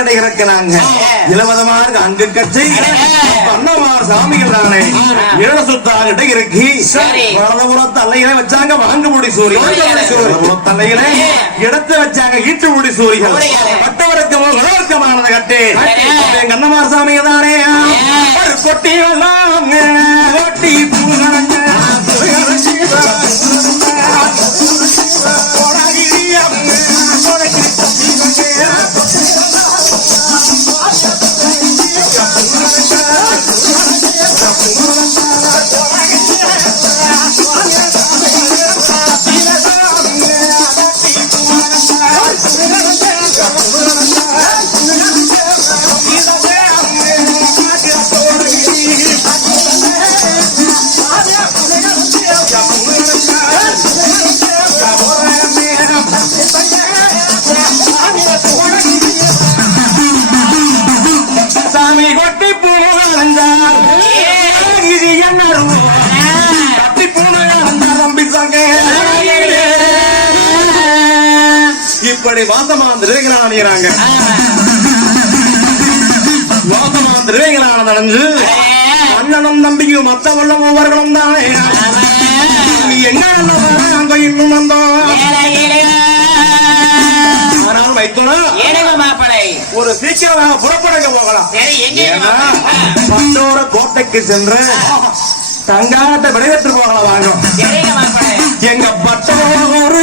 அறுபதாயிரம் இருக்கிறாங்க இலவதமார் அங்கு கச்சை அண்ணமார் சாமிகள் தானே. ஏழு சுத்தாகிட்ட இருக்கு சரி. வலதுபுறம் தலையில வச்சாங்க வாங்கு முடி சூரியன். வலதுபுறம் தலையில இடத்தை வச்சாங்க ஈட்டு முடி சூரியன். சூரியன். பட்டவருக்கு உலகமானது கட்டு. எங்க அண்ணமார் சாமிகள் தானே. கொட்டி எல்லாம் இப்படி வாசமா திருவிகளானிறாங்க வாசமா திருவிகளான நடந்து அண்ணனும் தம்பியும் மத்த வல்லம் ஒவ்வொருகளும் தானே. என்ன அங்க இன்னும் வந்தோம் ஆனால் வைத்தோம் ஒரு சீக்கிரமாக புறப்படுங்க போகலாம். பத்தோர கோட்டைக்கு சென்று தங்காரத்தை விளைவிட்டு போகலாம் வாங்க. எங்க பட்டோரு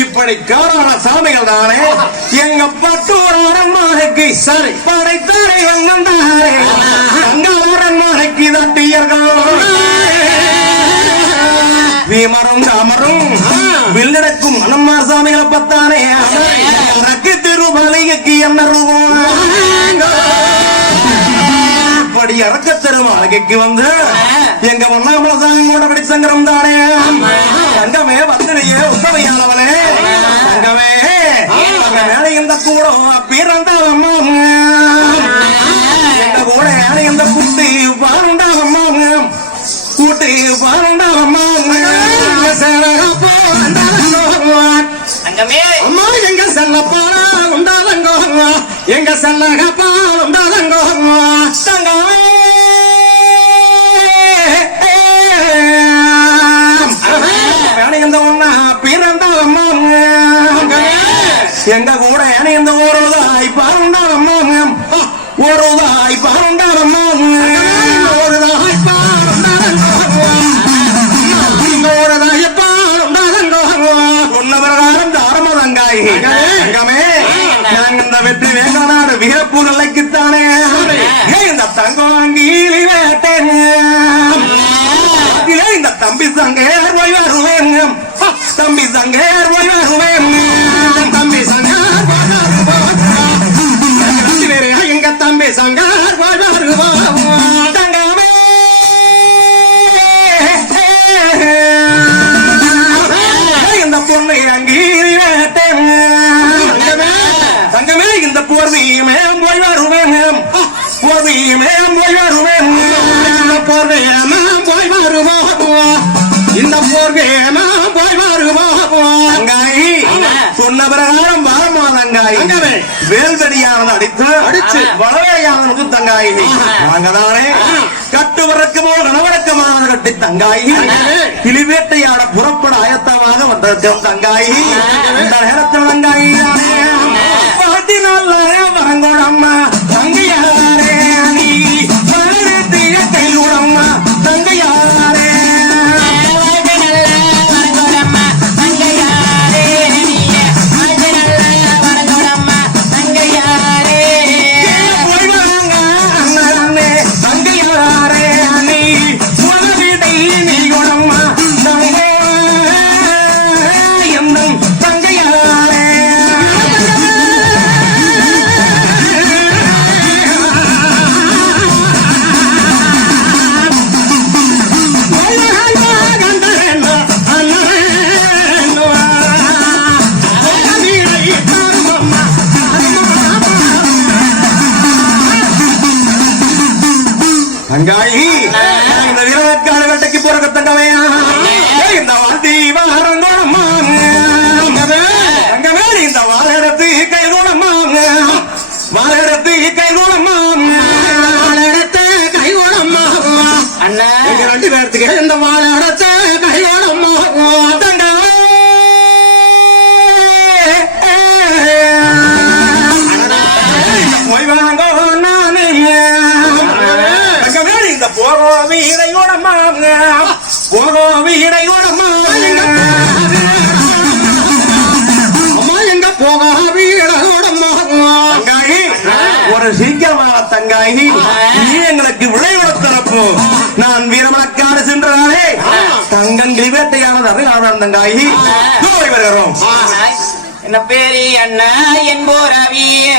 இப்படி கௌரவ சாமிகள் தானே? எங்க பட்டூர் மாலைக்கு சரி. படைத்தாரே வந்தாரே அங்க மாலைக்கு தட்டியர்கள். வீமரும் தாமரும் வில்லடக்கும் அனம்மா சாமிகளை பத்தானே அரக்கு திருமலைக்கு என்ன ரூபம்? இப்படி இறக்க திருமலைக்கு வந்து எங்க ஒன்னாமல சாமி கூட படி சங்கரம் தானே? தங்கமே வந்தனையே உத்தமையானவனே மேலே இந்த கூட பிறந்த அம்மா எங்க கூட யானை இந்த குட்டி பாருண்டா அம்மா கூட்டி பாருண்டா அம்மா அம்மா எங்க செல்லப்பா உண்டாதங்கோ எங்க செல்லகப்பா உண்டாதங்கோ தங்கமே. எங்க போய் வருவேன் இந்த போர்வையமா போய் வருவோம். இந்த போர்வையமா போய் வருவோம். அங்காயி சொன்ன பிரகாரம் வரமாதங்காய். வேல்வெடியானது அடித்து அடிச்சு. வளவையானது தங்காயி. நாங்க தானே கட்டு வரக்கமோ கணவரக்கமான கட்டி தங்காயி. கிளிவேட்டையாட புறப்பட ஆயத்தமாக வந்திருக்கோம் தங்காயி. இந்த நேரத்தில் தங்காயி. தங்காயி இந்த வீரக்கார வேட்டைக்கு போற தங்கமையா இந்த வாழ்த்தி வாரங்கோணம்மா தங்கமே இந்த வாழடத்து கைகோணம்மா வாழடத்து கைகோணம்மா வாழடத்து அண்ணா ரெண்டு பேர்த்துக்கு இந்த வாழடத்து கைகோணம்மா தங்கமே இந்த போகோ வீடையோடம்மா போகோ வீடையோடம்மா அம்மா எங்க போக வீடோடம்மா தங்காயி ஒரு சீக்கிரமாக தங்காயி நீ எங்களுக்கு விளைவுட தரப்பு நான் வீரமணக்காடு சென்றாலே தங்கங்கிலி வேட்டையானது அறியாதான் தங்காயி போய் வருகிறோம் என்ன பேரி அண்ணா என் போரவிய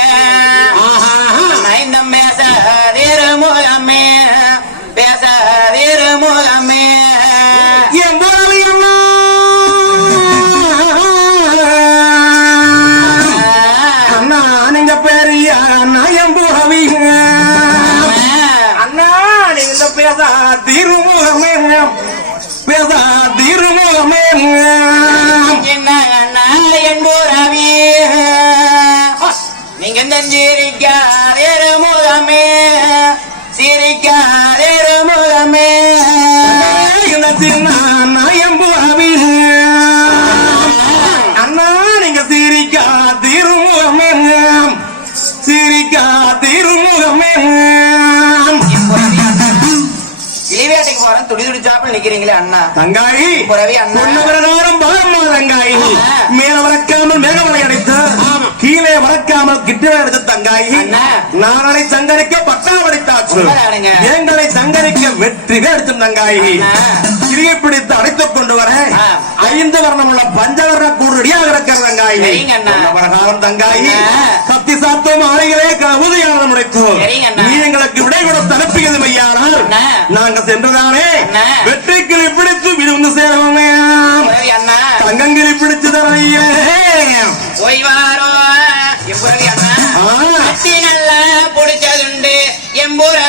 பேசா திருமுகமே என்ன அண்ணா என் போரவிய நீங்க சிரிக்காதேரு முகமே சிரிக்காதேரு துடிச்சாப்பில் நிக்கிறீங்களே அண்ணா தங்காயி புறவி அண்ணா. சொன்ன பிரகாரம் பாரம்மா தங்காயி மேல வளர்க்காமல் மேகமலை அடைத்து கீழே வளர்க்காமல் கிட்ட எடுத்து தங்காயி அண்ணா. நாளை சங்கரிக்க பட்டாவடித்தாச்சு. எங்களை சங்கரிக்க வெற்றி எடுத்தும் தங்காயி. கிளியை பிடித்து அடைத்துக் கொண்டு வர. ஐந்து வர்ணமுள்ள பஞ்சவர்ண கூடுடியாக இருக்கிற தங்காயி பிரகாரம் தங்காயி கத்தி சாத்தம் ஆலைகளே சரிங்க அண்ணா. நீ எங்களுக்கு விடை கொடுத்து அனுப்பியது மையானால் அண்ணா. நாங்க சென்றதானே அண்ணா. வெற்றிக்கிளி பிடித்து விழுந்து தங்கங்கிளி பிடிச்சு தரையே புடிச்சதுண்டு. எம்புறவி